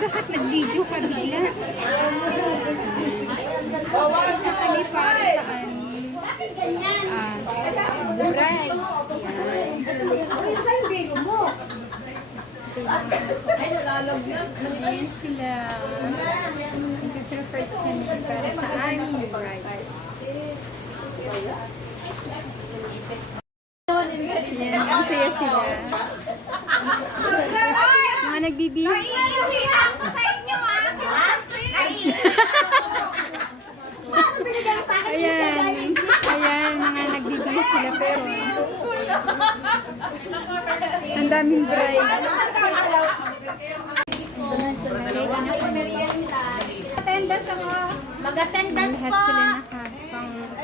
Bakit nag-video ka bigla? Isa kami para sa amin. Brides. Ayan sila. Nag-prefer kami para sa aming brides. Ayan, ang saya sila. Mga nagbibihis. Ayan. Ayan, mga nagbibihis sila pero ang daming brides. Attendance ako. Mag-attendance Lahat po. sila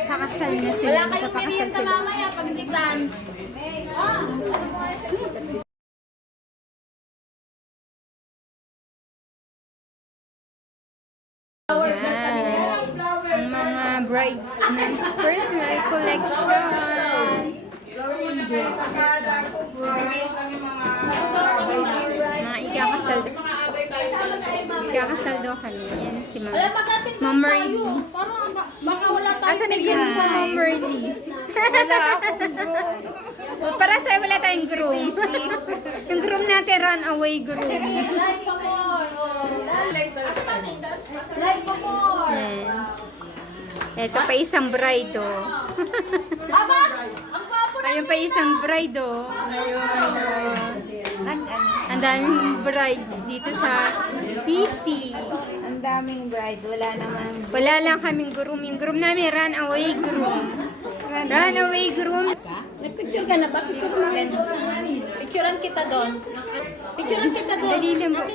nakakasal na sila. Wala kayong Nakapakasal merienda sila. mamaya pag nag-dance. Yan. Ang mga brides ng personal collection. Mga ikakasal. Ikakasal daw kami. Yan si Ma'am. Alam, mag-attendance Ma'am Merly. tayo. Parang baka wala tayo. Asa nag-groom po, Ma'am Merly? Wala akong groom. Para sa'yo wala tayong groom. Yung groom natin, runaway groom. Live pa more. Live pa more. Yan. Ito pa isang bride, oh. Aba, ang papo na. Ayun pa isang bride, oh. Ayun, oh. Ang daming brides dito sa PC. Ang daming bride, wala naman. Wala lang kaming groom. Yung groom namin, runaway groom. Runaway groom. Nagpicture ka na ba? Picture mo na. Picturean kita doon. Picturean kita doon. Dali lang po.